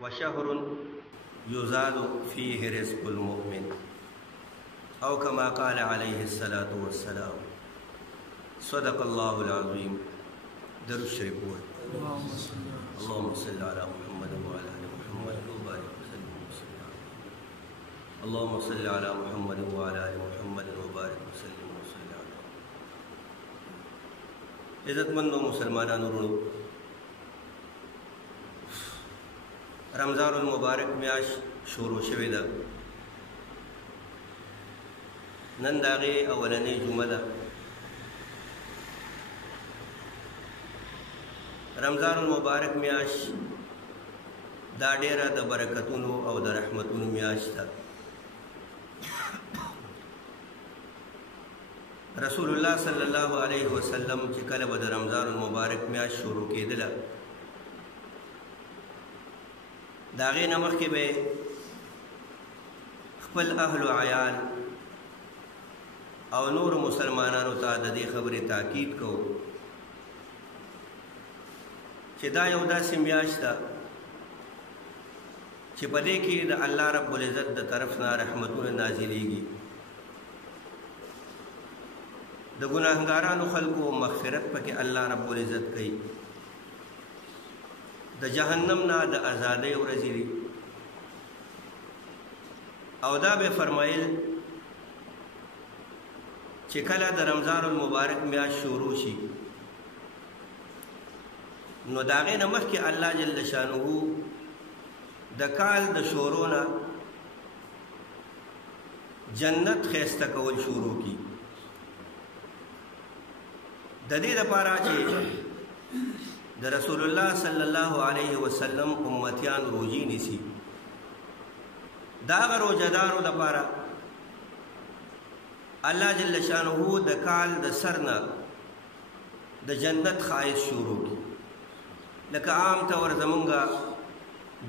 وشهر يزاد فيه رزق المؤمن أو كما قال عليه الصلاة والسلام. صدق الله العظيم. درود شریف ووایئ. اللهم صل على محمد وعلى آل محمد وبارك وسلم وسلم. اللهم صل على محمد وعلى آل محمد وبارك وسلم وسلم. عزتمندو مسلمانانو ورونو، رمضان المبارک میاش شروع شوې ده. نن د هغې اولنۍ جمعه ده. رمضان المبارک میاش دا ډېره د برکتونو او د رحمتونو میاش ده. رسول الله صلی الله علیه وسلم چې کله به د رمضان المبارک میاش شروع کېدله، د هغې نه مخکې به خپل اهل و عیال او نور مسلمانانو ته د دې خبرې تاکید کو چې دا یو داسې میاشت ده چې په دې کې د الله رب العزت د طرف نه رحمتونه نازلېږي، د ګناهګارانو خلکو مغفرت پکې الله رب العزت کوي، د جهنم نه د آزادۍ ورځې دي. او دا به فرمایل چې کله د رمضان المبارک میاشت شروع شي، نو د هغې نه مخکې الله جل شانه د کال د شروع نه جنت ښایسته کول شروع کړي، د دې لپاره چې د رسول الله صلی الله علیه وسلم امتیان روزي نیسي. دا هغه روزهدارو لپاره الله جل شانه د کال د سر نه د جنت ښایست شروع کړي. لکه عام طور زمونږ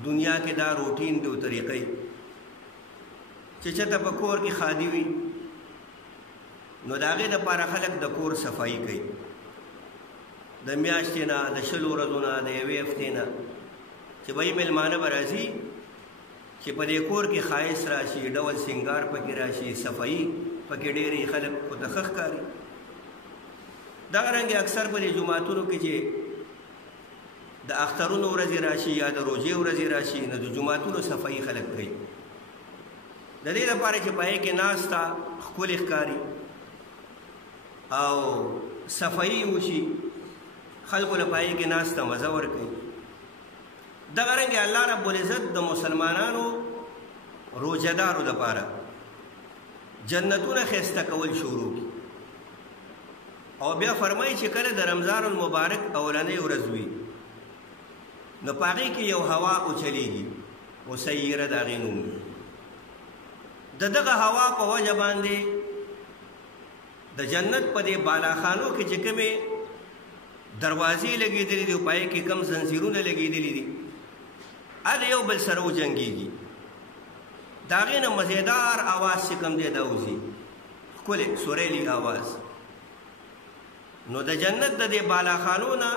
دنیا کې دا روټین دی او طریقې چې چېرته په کور کې خادي وي، نو د هغې دپاره خلک د کور صفایي کوي. د میاشتې نه، د 20 ورځو نه، د 1 هفتې نه چې به یې مېلمانه به راځي چې په دې کور کې ښایست راشي، ډول سینګار پکې راشي، صفایي پکې ډېرې خلک ورته ښه ښکاري. دغه رنګې اکثر په دې جوماتونو کې چې د اخترونو ورځې راشي یا د روژې ورځې راشي، نو د جوماتونو صفایي خلک کوي، د دې لپاره چې په هغې کې ناسته ښکلې ښکاري او صفایي وشي، خلکو له په هغې کې ناسته مزه ورکوي. دغه رنګې الله رب العزت د مسلمانانو روژهدارو لپاره جنتونه ښایسته کول شروع کړي. او بیا فرمایي چې کله د رمضان المبارک اولنۍ ورځ وي، نو په هغې کې یو هوا اوچلیږي، مسیره د هغې نوم دی. د دغه هوا په وجه باندې د جنت په دې بالاخانو کې چې کومې دروازې لګېدلې دي او په هغې کې کوم زنځیرونه لګېدلي دي، هغه یو بل سره وجنګېږي. د هغې نه مزیدار اواز چې کوم دی دا وځي، ښکلې سریلی اواز. نو د جنت د دې بالاخانو نه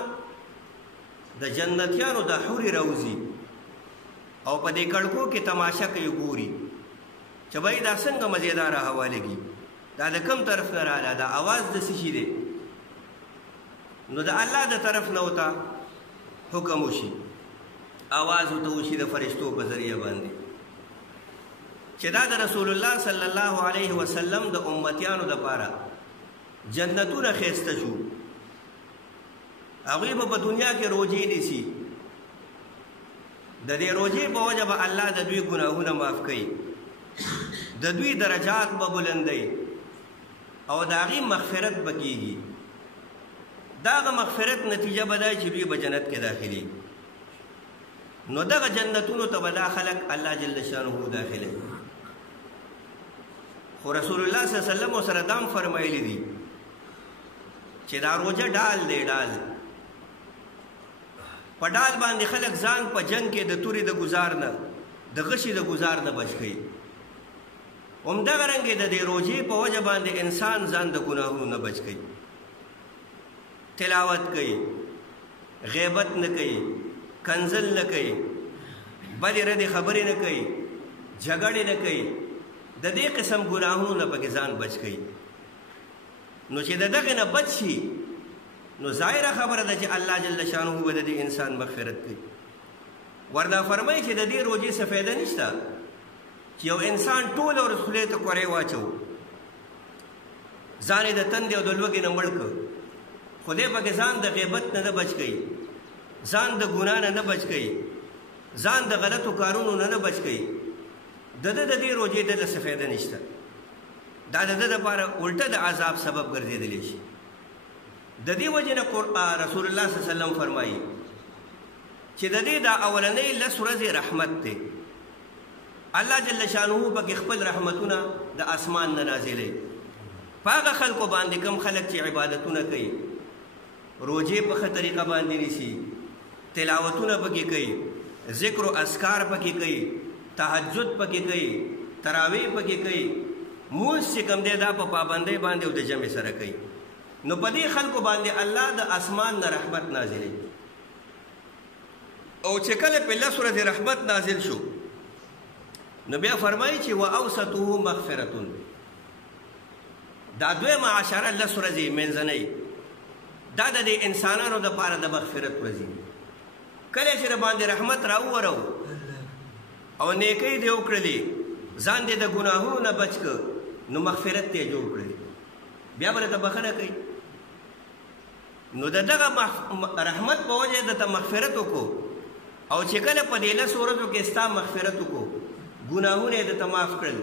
د جنتیانو د حورې راوځي او په دې کړکو کې تماشه کوي، ګوري چې بھائی دا څنګه مزیداره هوا لګي، دا د کوم طرف نه راغله، دا اواز د څه شي دی؟ نو د الله د طرف نه ورته حکم وشي، اواز ورته وشي د فرشتو په ذریعه باندې چې دا د رسول الله صلی الله علیه وسلم د امتیانو دپاره جنتونه ښایسته شو. هغوی به په دنیا کې روژې نیسي، د دې روژې په وجه به الله د دوی ګناهونه معاف کوي، د دوی درجات به بلندوي او د هغې مغفرت به کېږي. د هغه مغفرت نتیجه به دا چې دوی به جنت کې داخلي. نو دغه جنتونو ته به دا خلک الله جل شانه داخلي. خو رسول الله صلی الله علیه وسلم ورسره دا هم فرمایلی دي چې دا روژه ډال دی، ډال په ډال باندې خلک ځان په جنګ کې د تورې د ګزار نه، د غشي د ګزار نه بچ کوي. همدغه رنګې د دې روژې په وجه باندې انسان ځان د ګناهونو نه بچ کوي، تلاوت کوي، غیبت نه کوي، کنزل نه کوي، بدې ردې خبرې نه کوي، جګړې نه کوي، د دې قسم ګناهونو نه پکې ځان بچ کوي. نو چې د دغې نه بچ شي نو ظاهره خبره ده چې الله جل شانه به د دې انسان مغفرت کوي. وردا فرمایي چې د دې روزې څه فایده نشته چې یو انسان ټول ورځ خولې ته کوری واچو، ځان یې د تندې او د لوږې نه مړ کړ، خدای پکې ځان د غیبت نه بچ کوي، ځان د ګناه نه بچ کوي، ځان د غلطو کارونو نه بچ کوي، د دې روزې د څه فایده نشته. دا د ده لپاره الټه د عذاب سبب ګرځېدلی شي. د دې وجې نه رسول الله صلی الله علیه وسلم فرمایي چې د دې دا اولنۍ 10 ورځې رحمت دی. الله جل شانه پکې خپل رحمتونه د اسمان نه نازلوي په هغه خلکو باندې کوم خلک چې عبادتونه کوي، روزې په ښه طریقه باندې نیسي، تلاوتونه پکې کوي، ذکر و اذکار پکې کوي، تهجد پکې کوي، تراویح پکې کوي، مونځ چې کوم دی دا په پابندۍ باندې او د جمع سره کوي. نو په دې خلکو باندې الله د اسمان نه رحمت نازلوي. او چې کله په 10 ورځې رحمت نازل شو نو بیا فرمایي چې واوسطه مغفرة. دا دویمه عشره 10 ورځې منځنۍ دا د دې انسانانو دپاره د مغفرت ورځې. کله چې باندې رحمت راوورو او نیکۍ دې وکړلې، ځان دې د ګناهونو نه بچ کړ، نو مغفرت ته جوړ کړی، بیا به ته بخښنه کوي. نو د دغه رحمت په وجه د ته مغفرت وکړو، او چې کله په دې 10 ورځو کې ستا مغفرت وکړو، ګناهونه یې درته معاف کړل،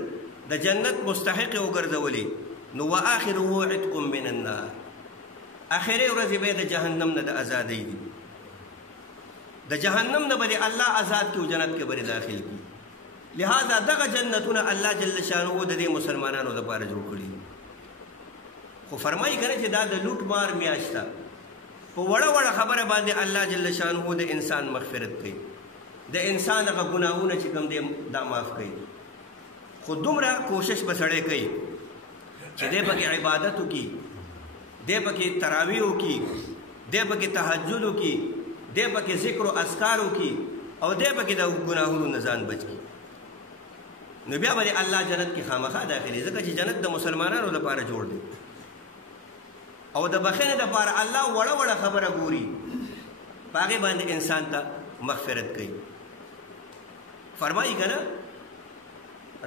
د جنت مستحق یې وګرځولې، نو واخره عتق من النار، اخرې ورځې به د جهنم نه د ازادۍ دي. د جهنم نه به الله آزاد کړي او جنت کې به داخل کړي. لہذا دغه جنتونه الله جل شانه د دې مسلمانانو لپاره جوړ کړي. خو فرمایي کنه چې دا د لوټ مار میاشت ده، په وړه وړه خبره باندې الله جل شانه د انسان مغفرت کوي، د انسان هغه ګناهونه چې کوم دی دا معاف کوي. خو دومره کوشش به سړی کوي چې دی پکې عبادت وکړي، دی پکې تراویح وکړي، دی پکې تهجد وکړي، دی پکې ذکر و اذکار وکړي، او دی پکې د ګناهونو نه ځان بچ کړي. نو بیا به الله جنت کې خامخا داخلي، ځکه چې جنت د مسلمانانو لپاره جوړ دی. او د بخښنې لپاره الله وړه وړه خبره ګوري، په هغې باندې انسان ته مغفرت کوي. فرمایي که نه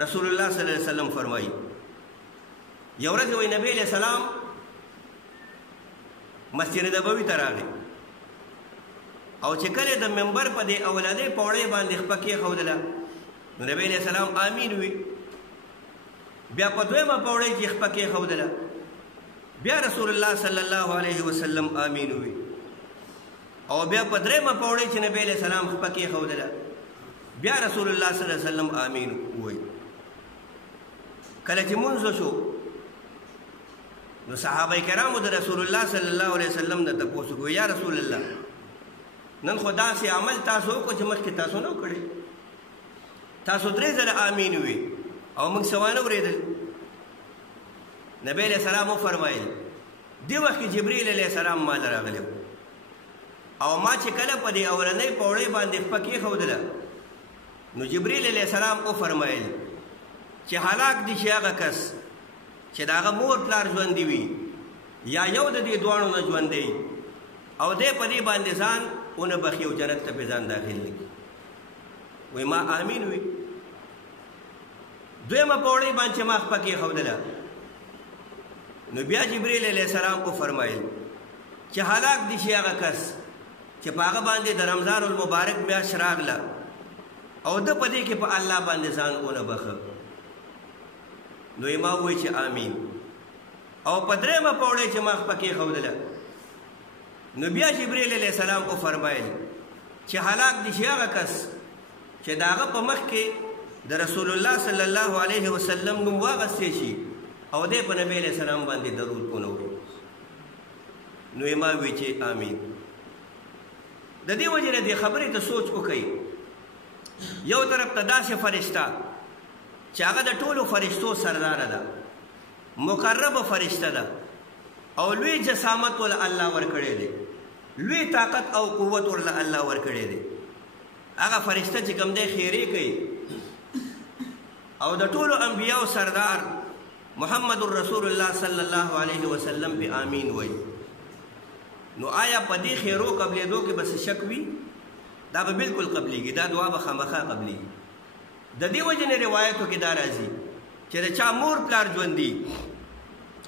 رسول الله صلی الله علیه وسلم فرمایي، یو ورځ وایي نبی علیه السلام مسجد نبوي ته راغی، او چې کله د منبر په دې اولادې پوړۍ باندې خپه کېښودله نو نبی علیه السلام آمین وي. بیا په دویمه پوړۍ چې خپه کېښودله بیا رسول الله صلی الله علیه وسلم آمین وي. او بیا په درېیمه پوړۍ چې نبی علیه السلام خپه کېښودله بیا رسول الله صلی الله علیه وسلم آمین ووایي. کله چې مونځ شو نو صحابه کرامو د رسول الله صلی الله علیه وسلم نه تپوس وکړو، یا رسول الله نن خو داسې عمل تاسو وکړو چې مخکې تاسو نه وکړی، تاسو 3 ځله آمین وي او موږ څه وانه اورېدل. نبی علیه السلام وفرمایل دې وخت کې جبریل علیه السلام ما له راغلی او ما چې کله په دې اولنۍ پوړۍ باندې خپه کېښودله نو جبریل علیه السلام وفرمایل چې هلاک دي چې هغه کس چې د هغه مور پلار ژوندي وي یا یو د دې دواړو نه ژوندی او دی په دې باندې ځان ونه بخي او جنت ته پې ځان داخل نه کړي. وایي ما آمین وي. دویمه پوړۍ باندې چې ما خپه کېښودله نو بیا جبریل علیه السلام وفرمایل چې هلاک دي چې هغه کس چې په هغه باندې د رمضان المبارک میاشت راغله او ده په دې کې په الله باندې ځان ونه بخه. نو یې ما ووایي چې آمین. او په درېیمه پوړۍ چې ما خپه کېښودله نو بیا جبریل علیه السلام وفرمایل چې هلاک دي چې هغه کس چې د هغه په مخ کې د رسول الله صلی الله علیه وسلم نوم واغستی شي او دی په نبی علیه السلام باندې درود ونه وکړي. نو یې ما ووایي چې آمین. د دې وجې نه دې خبرې ته سوچ وکړئ. یو طرف ته داسې فرشته چې هغه د ټولو فرشتو سرداره ده، مقربه فرشته ده او لوی جسامت ول الله ورکړی دی، لوی طاقت او قوت ول الله ورکړی دی، هغه فرشته چې کوم دی خیرې کوي او د ټولو انبیاو سردار محمد رسول الله صلی الله علیه وسلم په آمین وای. نو آیا په دې خیرو قبلېدو کې بس شک وي؟ دا به بالکل قبلېږي، دا دعا به خامخا قبلېږي. د دې وجې نه روایتو کې دا راځي چې د چا مور پلار ژوندي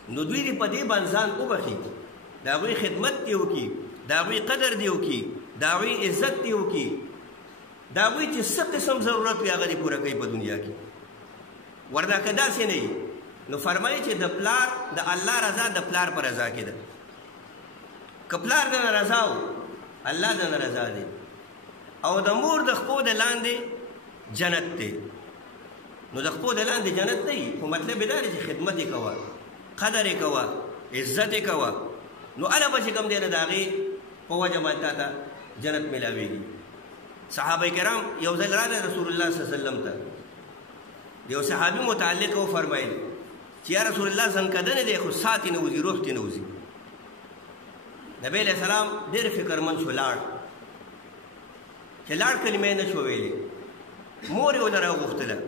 نو دوی دې په دې باندې ځان وبخي، د هغوی خدمت دې وکړي، د هغوی قدر دې وکړي، د هغوی عزت دې وکړي، د هغوی چې څه قسم ضرورت وي هغه دې پوره کوي په دنیا کې. ورنه که داسې نه وي نو فرمایي چې د پلار د الله رضا د پلار په رضا کې ده. که پلار دنه رضا و الله دنه رضا دی، او د مور د خپو د لاندې جنت دی. نو د خپو د لاندې جنت نه وي، خو مطلب یې دا دی چې خدمت یې کوه، قدر یې کوه، عزت یې کوه، نو هله به چې کوم دی نه د هغې په وجه باندې تا ته جنت میلاویږي. صحابه کرام یو ځل راغله رسول الله صلی الله علیه وسلم ته، د یو صحابي متعلق وفرمایل چې یا رسول الله زنکدنې دی خو سات یې نه وځي، روح یې نه وځي. نبی علیه السلام ډېر فکرمند شو، لاړ. چې لاړ کلمې نه شو ویلې، مور یې ورته راوغوښتله.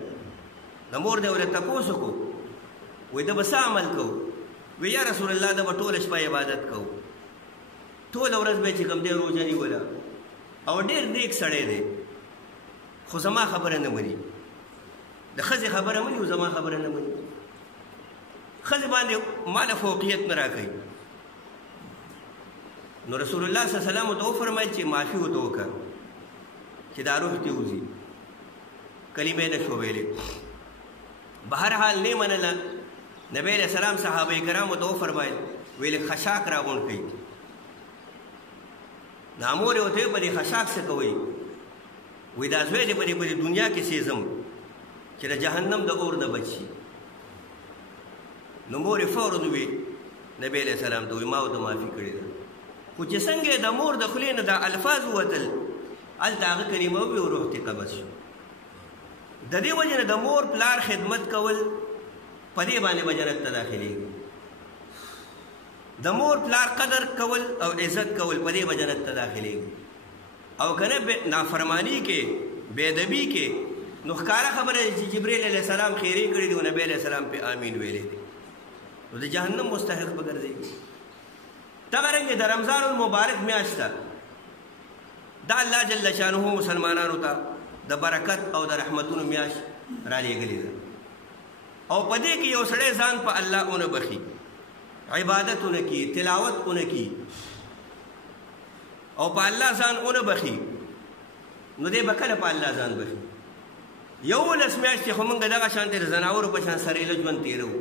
د مور دی ورته تپوس وکړو، وایي ده به څه عمل کوو؟ وی یا رسول الله ده به ټوله شپه عبادت کوو، ټوله ورځ به چې کوم دی روژه نیوله، او ډېر نیک سړی دی، خو زما خبره نه مني، د ښځې خبره مني او زما خبره نه مني. ښځې باندې ماله فوقیت نه راکوي. نو رسول الله صلی الله علیه وسلم ورته وفرمایل چې معافي ورته وکړه چې دا روح دې وځي. کلمې نه شو ویلې، بهرحال نه منله. نبی علیہ السلام صحابه کرامو ته وفرمایل ویل خشاک راغونډ کړئ. نامور یې ورته په دې خشاک څه کوئ؟ وایي دا زوی دی په دې دنیا کې سېزم چې د جهنم د اور نه بچ شي. نو مور یې فوراً ووی نبی علیہ السلام ته، وایي ما ورته معافي کړې ده. خو چې څنګه د مور د خولې نه دا الفاظ ووتل، هلته هغه کلمه ووي او روح ترې قبض شو. د دې وجې نه د مور پلار خدمت کول په دې باندې به جنت ته داخلېږي. د مور پلار قدر کول او عزت کول په دې به جنت ته داخلېږي. او که نه نافرماني کې، بېادبي کې، نو ښکاره خبره ده چې جبریل علیه السلام خیرې کړي دي او نبی علیه السلام پې آمین ویلی دی، نو د جهنم مستحق به ګرځېږي. دغه رنګې د رمضان المبارک میاشت ده، دا الله جل شانه مسلمانانو ته د برکت او د رحمتونو میاشت رالیږلې ده. او په دې کې یو سړی ځان په الله اونه بخي، عبادت اونه کي، تلاوت اونه کي، او په الله ځان اونه بخي، نو دی به کله په الله ځان بخي؟ 11 میاشتې خو موږ دغه شانتې د ځناورو په شان سریله ژوند تېروو.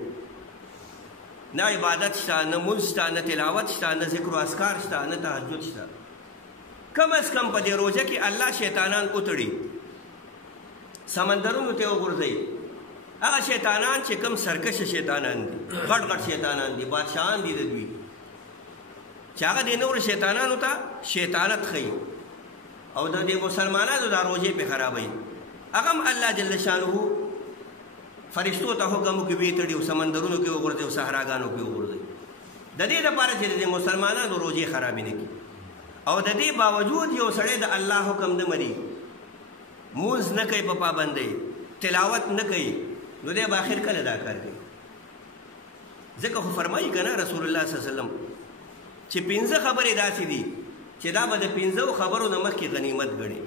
نه عبادت شته، نه مونځ شته، نه تلاوت شته، نه ذکر و اذکار شته، نه تهجد شته. کم از کم په دې روژه کې الله شیطانان وتړي، سمندرونو ته وغورځوي. هغه شیطانان چې کم سرکشه شیطانان دي، غټ غټ شیطانان دي، بادشاهان دي د دوی، چې هغه د نورو شیطانانو ته شیطانت ښیي او د دې مسلمانانو دا روژې پې خرابوي. هغه هم الله جل شانه فرشتو ته حکم وکړي ویې تړي او سمندرونو کې وغورځوي او صحراګانو کې وغورځوي، د دې لپاره چې د مسلمانانو روژې خرابې نه کړي. او د دې باوجود یو سړی د الله حکم نه مني، مونځ نه کوي په پابندۍ، تلاوت نه کوي، نو دی به آخر کله دا کار کوي؟ ځکه خو فرمایي که نه رسول الله صلی الله علیه وسلم چې 5 خبرې داسې دي چې دا به د 5 خبرو نه مخکې غنیمت ګڼي.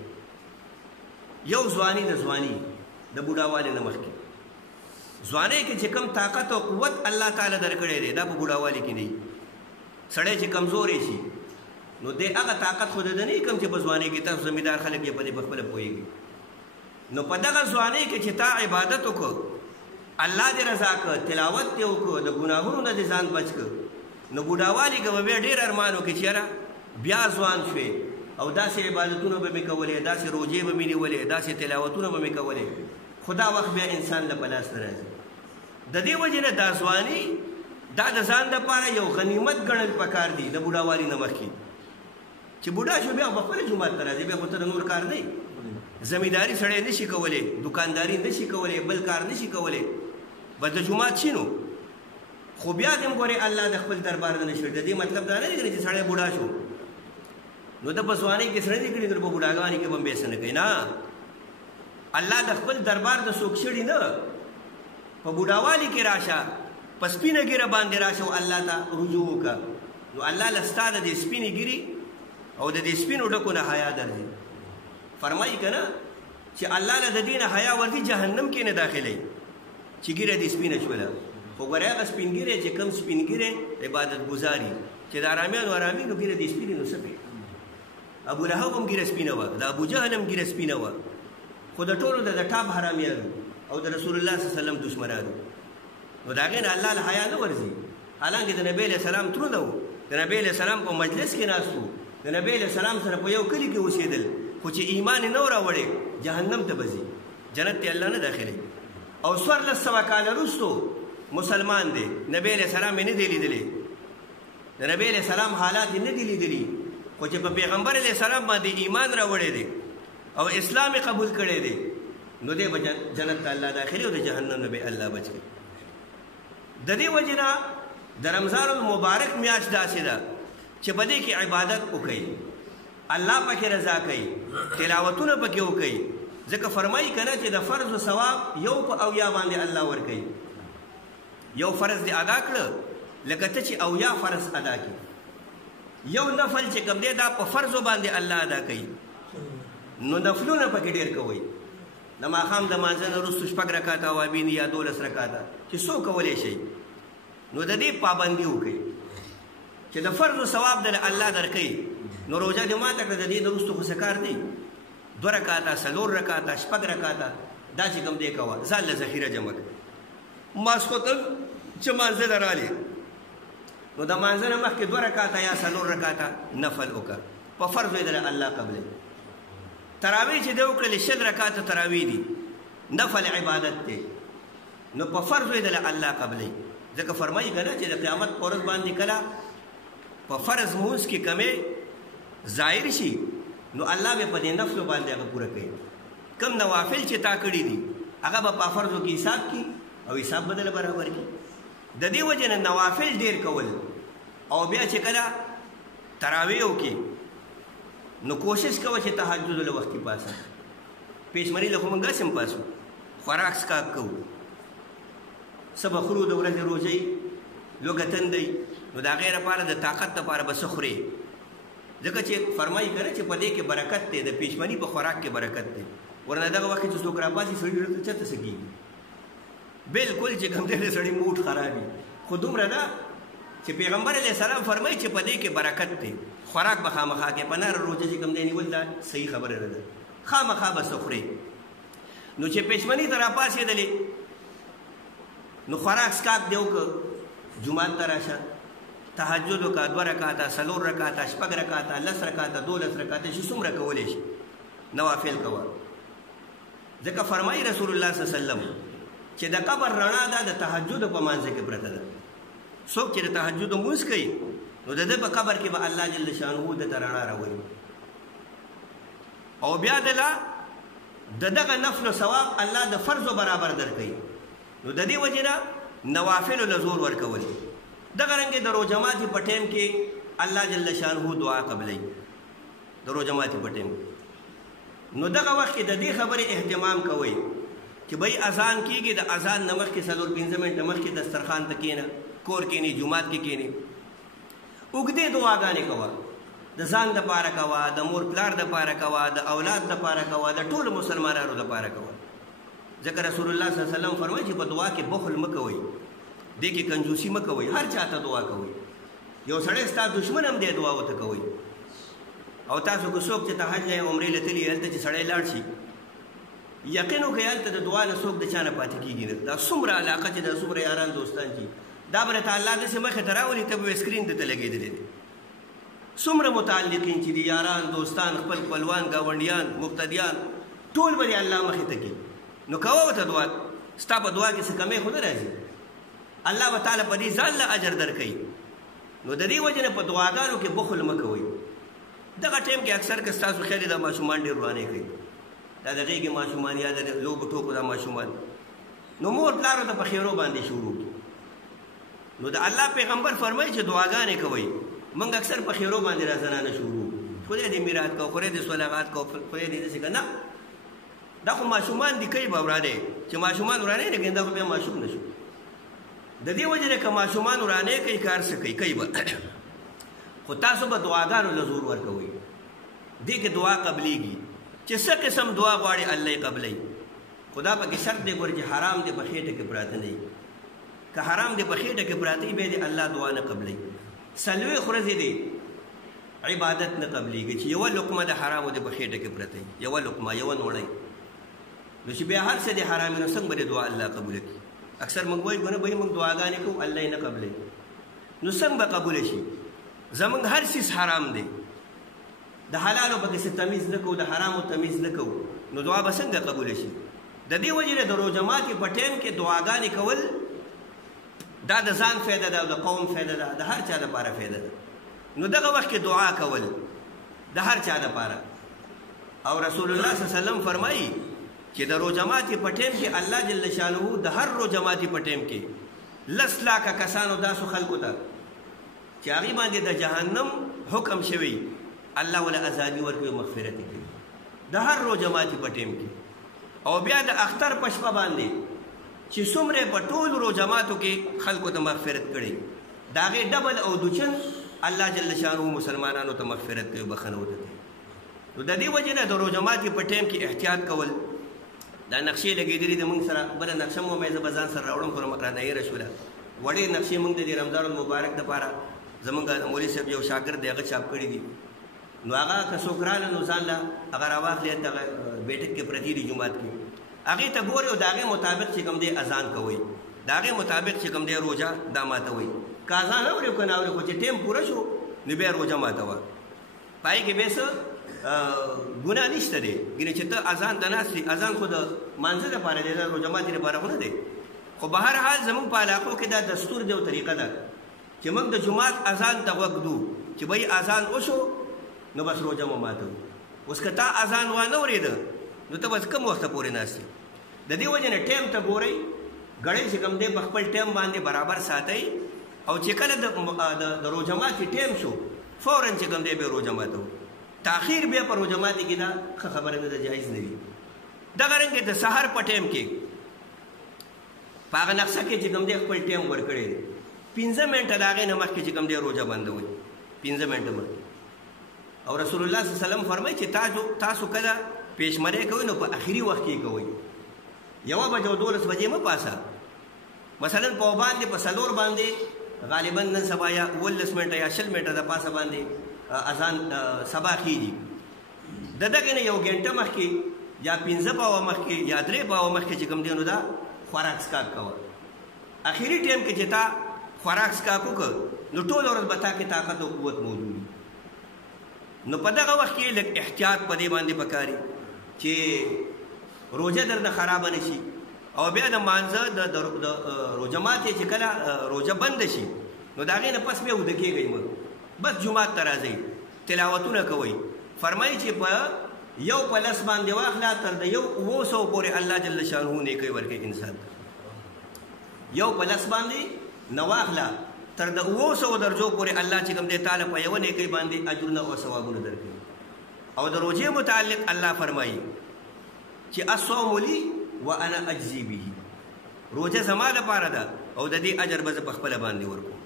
یو ځواني د ځواني د بوډاوالي نه مخکې، ځوانۍ کې چې کم طاقت او قوت الله تعالی درکړی دی دا په بوډاوالي کې دی. سړی چې کمزوری شي نو دی هغه طاقت خو د ده نه کم چې په ځوانۍ کې تاسو زمیندار خلک یې په دې پخپله پوهېږي. نو په دغه ځوانۍ کې چې تا عبادت وکړو، الله دې رضا کړه، تلاوت دې وکړو، د ګناهونو نه دې ځان بچ کړ، نو بوډاوالي کې به بیا ډېر ارمان وکړي چې یاره بیا ځوان شوې او داسې عبادتونه به مې کولې، داسې روژې به مې نیولې، داسې تلاوتونه به مې کولې، خو دا وخت بیا انسان له په لاس نه راځي. د دې وجې نه دا ځواني دا د ځان دپاره یو غنیمت ګڼل پکار دي د بوډاوالي نه مخکې. چې بوډا شو بیا به خپله جومات ته راځي، بیا خو ته د نور کار دی، زمینداري سړی نه شي کولی، دکانداري نه شي کولی، بل کار نه شي کولی، بس د جومات شي نو. خو بیا دې هم ګورې الله د خپل دربار نه نشوي. د دې مطلب دا نه دی چې سړی بوډا شو نو د بسوانی کې سره دي کړي نو په بډاګانی کې بم بیسنه کوي نه. الله د خپل دربار د سوک شړي نه په بډاوالي کې راشه په سپینه ګیره باندې راشه او الله ته رجوع وکړه نو الله لستا د دې سپینې ګیرې او د دې سپینو ډکو نه حیا درځي. فرمایي که نه چې الله له د دې نه حیا ورځي جهنم کې نه داخلوي چې ګیره دې سپینه شوله. خو ګوره هغه سپین ګیرې چې کم سپین ګیرې عبادت ګزاري چې د ارامیانو ارامي نو ګیره دې سپینې نو څه کوي. ابو لهب هم ګیره سپینه وه د ابو جهل هم ګیره سپینه وه خو د ټولو د ټاپ حرامیانو او د رسول الله صلی الله علیه وسلم دشمنانو نو د هغې نه الله له حیا نه ورځي. حالانکه د نبی علیه السلام ترونه وو د نبی علیه السلام په مجلس کې ناست وو د نبی علیه السلام سره په یو کلي کې اوسېدل خو چې ایمان یې نه و راوړی جهنم ته به ځي جنت ته الله نه داخلوي. او 1400 کاله وروستو مسلمان دی نبی علیه السلام یې نه دی لیدلی د نبی علیه السلام حالات یې نه دي لیدلي خو چې په پیغمبر علیه السلام باندې ایمان راوړی دی او اسلام قبول کړی دی نو دی به جنت ته الله داخلي او د جهنم نه به الله بچ کړي. د دې وجې نه د رمضان المبارک میاشت داسې ده چې په دې کې عبادت وکړئ الله پکې رضا کوي تلاوتونه پکې وکړئ ځکه فرمایي که نه چې د فرض و ثواب یو په اویا باندې الله ورکوي. یو فرض دې ادا کړه لکه ته چې اویا فرض ادا کړي یو نفل چې کوم دی دا په فرضو باندې الله ادا کوي نو نفلونه پکې ډېر کوئ. د ماښام د مانځه نه وروستو 6 رکعاته اوابین یا 12 رکعاته چې څو کولی شئ نو د دې پابندي وکړئ چې د فرض و ثواب د الله درکوي. نو روژه دې ماته کړه د دې نه وروستو خو څه کار دی 2 رکعاته 4 رکعاته 6 رکعاته دا چې کوم دی کوه ځان له ذخیره جمع کړه. ماسخوتن چې مانځه له رالې نو د مانځه نه مخکې 2 رکعاته یا 4 رکعاته نفل وکړه په فرض یې د الله قبلوي. تراویح چې دی وکړلې 6 رکعاته تراویح دي نفل عبادت دی نو په فرض یې د الله قبلوي. ځکه فرمایي که نه چې د قیامت په ورځ باندې کله په فرض مونځ کې کمې ظاهر شي نو الله به په دې نفلو باندې هغه پوره کوي. کم نوافل چې تا کړي دي هغه به په فرضو کې حساب کړي او حساب بدله برابر کړي. د دې وجې نه نوافل ډېر کول او بیا چې کله تراویح وکړي نو کوشش کوه چې تهجد له وختي پاسه پېشمني له خو موږ هسې هم پاسو خوراک څښاک کوو څه به خورو د ورځې روژۍ لوږه تندی نو د هغې لپاره د طاقت لپاره به څه خورې ځکه چې فرمایي که نه چې په دې کې برکت دی د پېشمني په خوراک کې برکت دی. ورنه دغه وخت چې څوک راپاسي سړي ته چېرته څه کېږي بلکل چې کوم دی د سړي موډ خراب وي. خو دومره ده چې پیغمبر علیه السلام فرمایي چې په دې کې برکت دی خوراک به خامخا کې په نهره روژه چې کوم دی نیول دا صحیح خبره نه ده خامخا به څه خورې. نو چې پېشمني ته راپاسېدلې نو خوراک څښاک دی وکړه جومات ته راشه تهجد وکړه 2 رکعاته 4 رکعاته 6 رکعاته 10 رکعاته 12 رکعاته چې څومره کولی شي نوافل کوه. ځکه فرمایي رسول الله صلی الله علیه وسلم چې د قبر رڼا ده د تهجد په مانځه کې پرته ده. څوک چې د تهجد لمونځ کوي نو د ده په قبر کې به الله جل شانه د ته رڼا راولي او بیا دله د دغه نفل و ثواب الله د فرضو برابر درکوي. نو د دې وجې نه نوافلو له زور ورکول. دغه رنګې د روژه ماتي په ټایم کې الله جل شانه دعا قبلوي د روژه ماتي په ټایم کې. نو دغه وخت کې د دې خبرې اهتمام کوئ چې بھئی اذان کېږي د اذان نه مخکې 4-5 منټه مخکې دسترخوان ته کښېنه کور کښېنې جومات کې کښېنې اوږدې دعاګانې کوه د ځان دپاره کوه د مور پلار دپاره کوه د اولاد دپاره کوه د ټولو مسلمانانو دپاره کوه. ځکه رسول الله صلی الله علیه وسلم فرمایي چې په دعا کې بخل مه کوئ دې کې کنجوسي مه کوئ هر چاته دعا کوئ. یو سړی ستا دشمن هم دی دعا ورته کوئ. او تاسو که څوک چې تحج نه عمرې له تلي هلته چې سړی لاړ شي یقین وکړئ هلته د دعا نه څوک د چا نه پاتې کېږي نه. دا څومره علاقه چې دا څومره یاران دوستان چې دا به راته الله داسې مخې ته راولي ته به سکرین دته لګېدلی دی. څومره متعلقین چې دي یاران دوستان خپل خپلوان ګاونډیان مقتدیان ټول به دې الله مخې ته کړي. نو کوه ورته دعا ستا په دعا کې څه کمی خو نه راځي الله به تعالی په دې ځان له اجر درکوي. نو د دې وجې نه په دعاګانو کې بخل مه کوئ. دغه ټایم کې اکثر که ستاسو خیال دا ماشومان ډېر روانې کوي دا د غېږې ماشومان یا د لوبو ټوپو دا ماشومان نو مور پلارو ته په خیرو باندې شروع کړي. نو د الله پیغمبر فرمایي چې دعاګانې کوئ. موږ اکثر په خیرو باندې را زنانه شروع خو خدای دې میراث کو، خدای دې صلوات کو، خدای دې داسې که نه. دا خو ماشومان دي کوي به ورانې، چې ماشومان ورانې نه کوي دا خو بیا ماشوم نه شو. د دې وجې نه که ماشومان ورانې کوي کار څه کوي کوي به خو تاسو به دعاګانو له زور ورکوئ. دې کې دعا قبلیږي چې څه قسم دعا غواړي الله یې قبلوي. خدا پکې شرط دی ګورې چې حرام دې په خېټه کې پراته نه وي. که حرام دې په خېټه کې پراته وي بیا دې الله دعا نه قبلوي. څلوېښت ورځې دې عبادت نه قبلیږي چې یوه لقمه د حرامو دې په خېټه کې پرته وي، یوه لقمه، یوه نوړی. نو چې بیا هر څه دې حرام نو څنګه به دې دعا الله قبوله کړي؟ اکثر موږ وایو نه بهی موږ دعاګانې کوو الله یې نه قبلوي. نو څنګه به قبوله شي؟ زموږ هر څیز حرام دی، د حلالو پکې څه تمیز نه کوو، د حرامو تمیز نه کوو، نو دعا به څنګه قبوله شي؟ د دې وجې نه د روژه ماتي په ټایم کې دعاګانې کول دا د ځان فایده ده او د قوم فایده ده، د هر چا لپاره فایده ده. نو دغه وخت کې دعا کول د هر چا لپاره. او رسول الله صلی الله علیه وسلم فرمایي چې د روژه ماتي په ټایم کې الله جل شانه د هر روژه ماتي په ټایم کې 10 لاکه کسانو داسو خلکو ته چې هغې باندې د جهنم حکم شوی الله ولا ازادي ورکوي، مغفرت کوي د هر روژه ماتي په ټایم کې. او بیا د اختر په شپه باندې چې څومره په ټولو روژه ماتو کې خلکو ته مغفرت کړي د هغې ډبل او دوچن الله جل شانه مسلمانانو ته مغفرت کوي، بخښنه ورته کوي. نو د دې وجې نه د روژه ماتي په ټایم کې احتیاط کول. دا نقشې لګېدلې د موږ سره بله نقشه مو زه به ځان سره راوړم خو رانه هېره شوله. وړې نقشې موږ د دې رمضان المبارک دپاره زمونږ مولوي صاحب یو شاګرد دی هغه چاپ کړي دي. نو هغه که څوک راله نو ځان له هغه راواخلي دغه بیټک کې پرتې دي جومات کې، هغې ته ګورئ او د هغې مطابق چې کوم دی اذان کوئ، د هغې مطابق چې کوم دی روژه دا ماتوئ. که اذان اورئ که نه اورئ خو چې ټایم پوره شو نو بیا روژه ماتوه. پای کې بیا څه ګناه نشته دی. ګینې چې ته اذان ته ناست وي، اذان خو د مانځه دپاره دی، د روژه ماتي دپاره خو نه دی. خو به هر حال زموږ په علاقو کې دا دستور دی او طریقه ده چې موږ د جومات اذان ته غوږ ږدو چې بهی اذان وشو نو بس روژه مو ماتوو. اوس که تا اذان وانه اورېده نو ته بس کم وخته پورې ناست یې. د دې وجې نه ټایم ته ګورئ، ګړی چې کوم دی په خپل ټایم باندې برابر ساتئ. او چې کله د روژه ماتي ټایم شو فوراً چې کوم دی بیا روژه ماتوو. تاخیر بیا په روژه ماتي کې دا ښه خبره نه ده، جایز نه وي. دغه رنګې د سحر په ټایم کې په هغه نقشه کې چې کوم دی خپل ټایم ورکړی دی 15 منټه د هغې نه مخکې چې کوم دی روژه بندوئ، 15 منټه مخکې. او رسول الله صلی الله علیه وسلم فرمایي چې تاسو کله پیشمرۍ کوئ نو په اخري وخت کې کوئ. 1 بجه او 12 بجې مه پاسه. مثلا په باندې په 4 باندې غالبا نن سبا یا 19 منټه یا 20 منټه د پاسه باندې اذان سبا کېږي. د دغې نه 1 ګنټه مخکې یا 15 پاوه مخکې یا 3 پاوه مخکې چې کوم دی نو دا خوراک څښاک کوه. اخري ټایم کې چې تا خوراک څښاک وکړ نو ټوله ورځ به تا کې طاقت او قوت موجود وي. نو په دغه وخت کې لږ احتیاط په دې باندې پکاري چې روژه درنه خرابه نه شي. او بیا د مانځه د روژه ماتې چې کله روژه بنده شي نو د هغې نه پس بیا وده کېږئ، مه بس جومات ته راځئ، تلاوتونه کوئ. فرمایي چې په 1 په 10 باندې واخله تر د 100 پورې الله جل شانه نیکۍ ورکوي انسان ته. 1 په 10 باندې نه واخله تر د 100 درجو پورې الله چې کوم دی تعالی په یوه نیکۍ باندې اجرونه او ثوابونه درکوي. او د روژې متعلق الله فرمایي چې الصوم لي وانا اجزي به، روژه زما لپاره ده او د دې اجر به زه په خپله باندې ورکوم.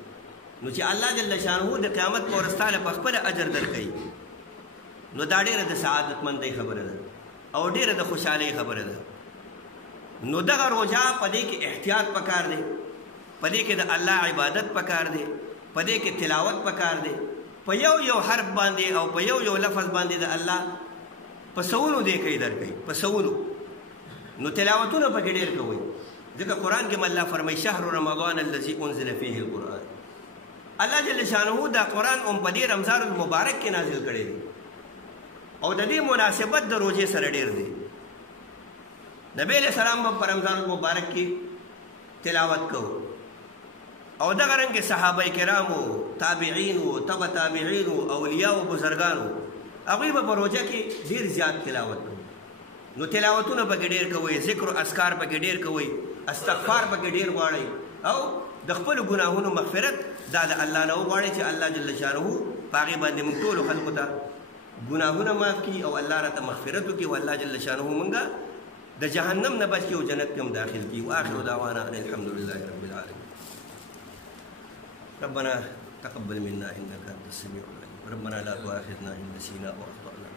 نو چې الله جل شانه د قیامت په ورځ تعالی په خپله اجر درکوي نو دا ډېره د سعادتمندۍ خبره ده او ډېره د خوشحالۍ خبره ده. نو دغه روژه په دې کې احتیاط پکار دی، په دې کې د الله عبادت پکار دی، په دې کې تلاوت پکار دی، په یو حرف باندې او په یو لفظ باندې د الله په سوونو دې کوي درکوي، په سوونو. نو تلاوتونه پکې ډېر کوئ ځکه قرآن کې الله فرمایي شهر رمضان الذي انزل فيه القرآن. الله جل شانه دا قرآن په دې رمضان المبارک کې نازل کړی دی او د دې مناسبت د روژې سره ډېر دی. نبی علیہ السلام په رمضان المبارک کې تلاوت کوو او دغه رنګې صحابه کرامو، تابعینو، تبع تابعینو، اولیاء او بزرګانو هغوی به په روژه کې ډېر زیات تلاوت کوي. نو تلاوتونه پکې ډېر کوئ، ذکر و اذکار پکې ډېر کوئ، استغفار پکې ډېر غواړئ او د خپلو ګناهونو مغفرت دا د الله نه وغواړئ چې الله جل شانه په هغې باندې موږ ټولو خلکو ته گناهونه معاف کی او الله راته مغفرت وکي او الله جل شانه مونږه د جهنم نه بچ کی او جنت کې هم داخل کی. واخر دعوانا ان الحمد لله رب العالمين. ربنا تقبل منا انك انت السميع العليم. ربنا لا تؤاخذنا ان نسينا واخطانا